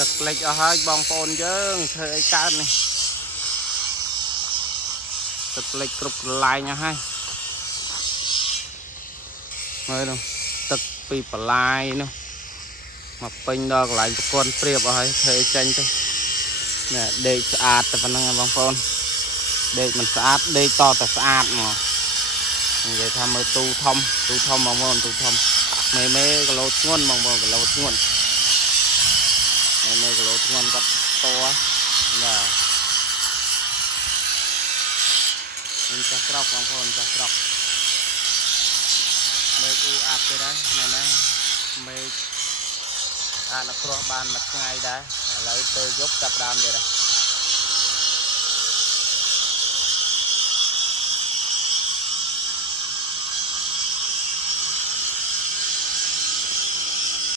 ទឹកលិចអស់ហើយបងប្អូនយើងធ្វើអីកើតនេះទឹកលិចគ្រប់កន្លែងអស់ហើយមើលនោះទឹកពីបន្លាយនោះមកពេញដល់កន្លែងប្រព័ន្ធព្រៀបអស់ហើយធ្វើចេញទៅនេះដេកស្អាតតែប៉ុណ្្នឹងបងប្អូនដេកមិនស្អាតដេកតតែស្អាតមកនិយាយថាមើលទូធំបងប្អូនទូធំមេគីឡូធ្ងន់បងប្អូនគីឡូធ្ងន់មេគីឡូធ្ងន់គាត់តបាទមានចាស់ស្រុកបងប្អូនចាស់ស្រុកមេឃអ៊ូអាប់ទៅដែរមែនទេមេឃអាចអក្រោះបានមួយថ្ងៃដែរឥឡូវទៅយប់ចាប់ដើមទៀត